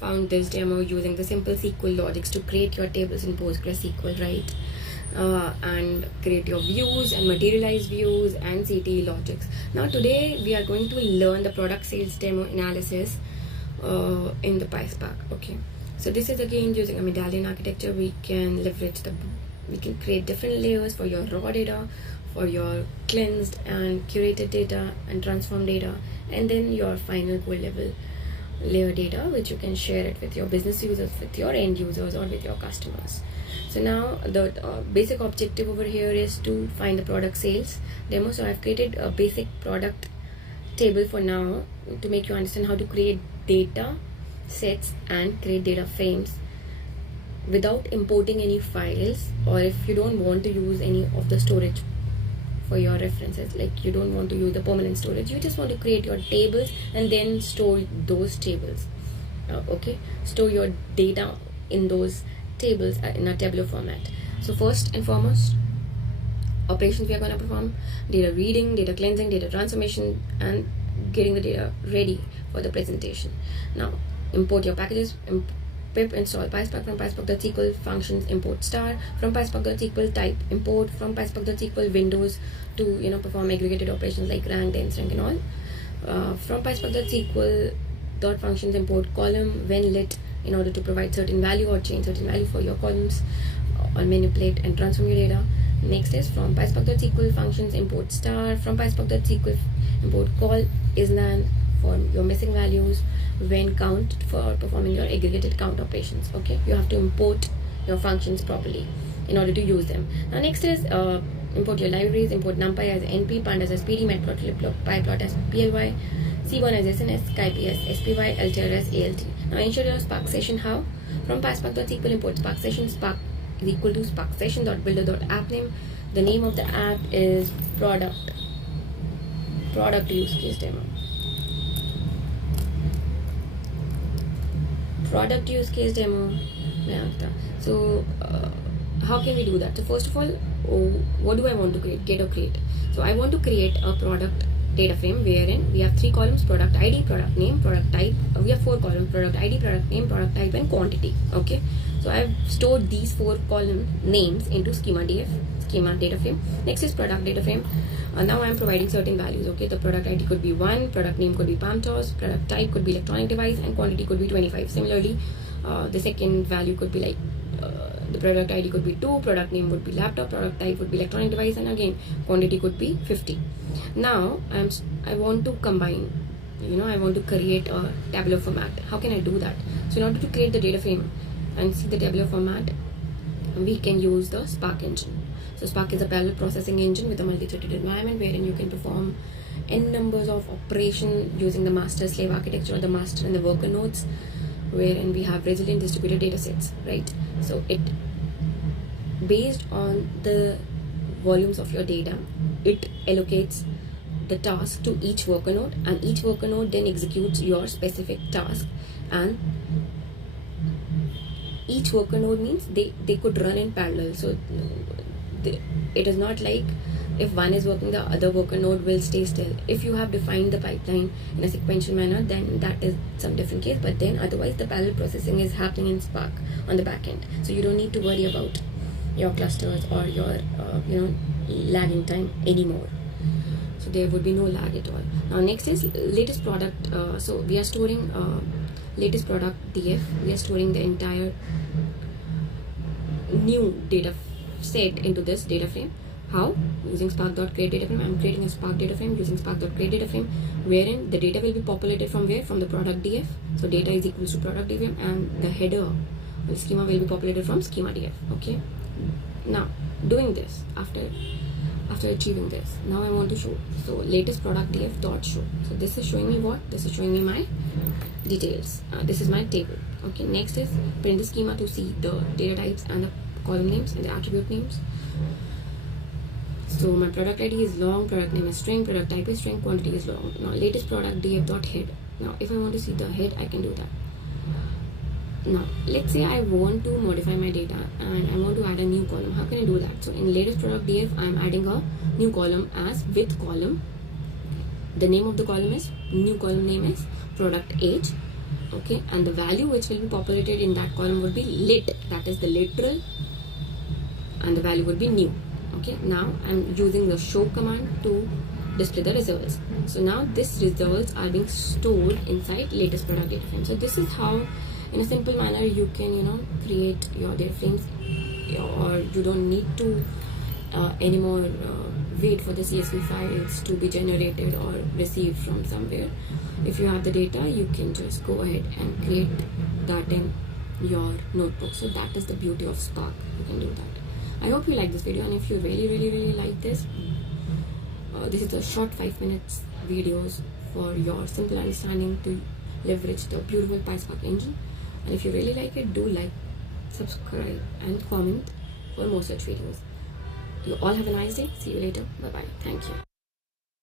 found this demo using the simple SQL logics to create your tables in PostgreSQL, right? And create your views and materialize views and CTE logics. Now today we are going to learn the product sales demo analysis in the Pyspark. Okay, so this is again using a medallion architecture. We can create different layers for your raw data, for your cleansed and curated data and transformed data, and then your final gold level layer data, which you can share it with your business users, with your end users, or with your customers. So now the basic objective over here is to find the product sales demo. So I've created a basic product table for now to make you understand how to create data sets and create data frames without importing any files, or if you don't want to use any of the storage for your references, like you don't want to use the permanent storage, you just want to create your tables and then store those tables. Okay, store your data in those tables in a tabular format. So first and foremost, operations we are going to perform: data reading, data cleansing, data transformation, and getting the data ready for the presentation. Now import your packages. Pip install Pyspark from Pyspark.sql functions, import star from Pyspark.sql, type import from Pyspark.sql windows to perform aggregated operations like rank, dense, rank, and all. From Pyspark.sql dot functions, import column when lit in order to provide certain value or change certain value for your columns, or manipulate and transform your data. Next is from Pyspark.sql functions, import star from Pyspark.sql, import call isNaN for your missing values when count for performing your aggregated count operations. Okay, you have to import your functions properly in order to use them. Now next is import your libraries. Import numpy as np, pandas as pd, matplotlib, pyplot as ply, c1 as sns, skyp as spy, ltr as alt. Now ensure your Spark session. How? From Pyspark.sql, import Spark session. Spark is equal to Spark session.builder.app name. The name of the app is product use case demo. Product use case demo. So how can we do that? So first of all, what do I want to create? Get or create. So I want to create a product data frame wherein we have 3 columns: product ID, product name, product type. We have 4 columns: product ID, product name, product type, and quantity. Okay, so I've stored these 4 column names into schema data frame. Next is product data frame. Now I'm providing certain values. Okay, the product ID could be 1, product name could be PalmToss, product type could be electronic device, and quantity could be 25. Similarly, the second value could be like the product ID could be 2, product name would be laptop, product type would be electronic device, and again quantity could be 50. Now I want to combine, I want to create a tabular format. How can I do that? So in order to create the data frame and see the tabular format, we can use the Spark engine. So Spark is a parallel processing engine with a multi-threaded environment wherein you can perform n numbers of operation using the master-slave architecture, or the master and the worker nodes, wherein we have resilient distributed data sets, right? So it, based on the volumes of your data, it allocates the task to each worker node, and each worker node then executes your specific task. And each worker node means they could run in parallel. So it is not like if one is working, the other worker node will stay still. If you have defined the pipeline in a sequential manner, then that is some different case, but then otherwise the parallel processing is happening in Spark on the back end. So you don't need to worry about your clusters or your lagging time anymore. So there would be no lag at all. Now next is latest product. So we are storing latest product df. We are storing the entire new data set into this data frame. How? Using Spark.create data frame. I'm creating a Spark data frame using Spark.create data frame, wherein the data will be populated from where? From the product df. So data is equals to product df, and the header or schema will be populated from schema df. Okay. Now doing this, after achieving this, now I want to show. So latest product df dot show. So this is showing me what? This is showing me my details. This is my table. Okay. Next is print the schema to see the data types and the column names and the attribute names. So my product ID is long, product name is string, product type is string, quantity is long. Now latest product df dot head. Now if I want to see the head, I can do that. Now let's say I want to modify my data and I want to add a new column. How can I do that? So in latest product df, I'm adding a new column as with column the name of the column is, new column name is product age, okay, and the value which will be populated in that column would be lit, that is the literal, and the value would be new. Okay, now I'm using the show command to display the results. So now these results are being stored inside latest product data frame. So this is how, in a simple manner, you can create your data frames, or you don't need to anymore wait for the CSV files to be generated or received from somewhere. If you have the data, you can just go ahead and create that in your notebook. So that is the beauty of Spark. You can do that. I hope you like this video, and if you really like this, this is a short 5 minutes videos for your simple understanding to leverage the beautiful Pyspark engine. And if you really like it, do like, subscribe and comment for more such videos. You all have a nice day. See you later. Bye bye. Thank you.